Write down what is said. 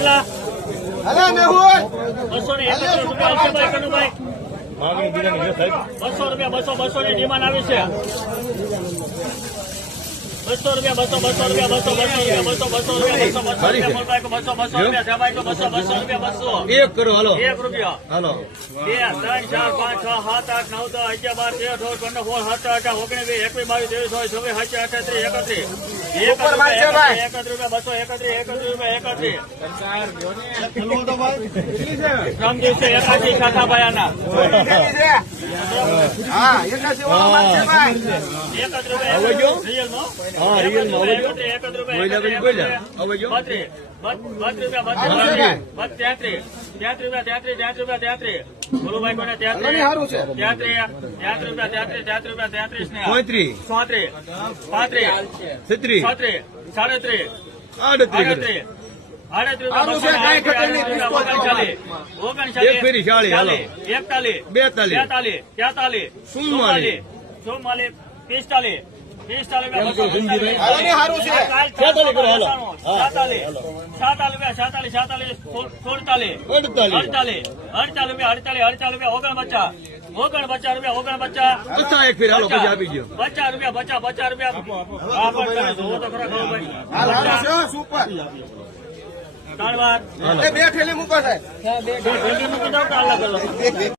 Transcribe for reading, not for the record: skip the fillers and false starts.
કેટલા? 231 રૂપિયા આવશે ભાઈ કનુભાઈ. 200 રૂપિયા 200 ની ડિમાન્ડ આવી છે. 200 રૂપિયા 200 રૂપિયા 200 રૂપિયા 200 રૂપિયા 200 એક કરો હાલો 1 રૂપિયા હાલો 2 3 4 5 6 7 8 9 10 11 12 13 14 15 16 17 18 19 20 21 બે ઠેલી મૂકો સાહેબ.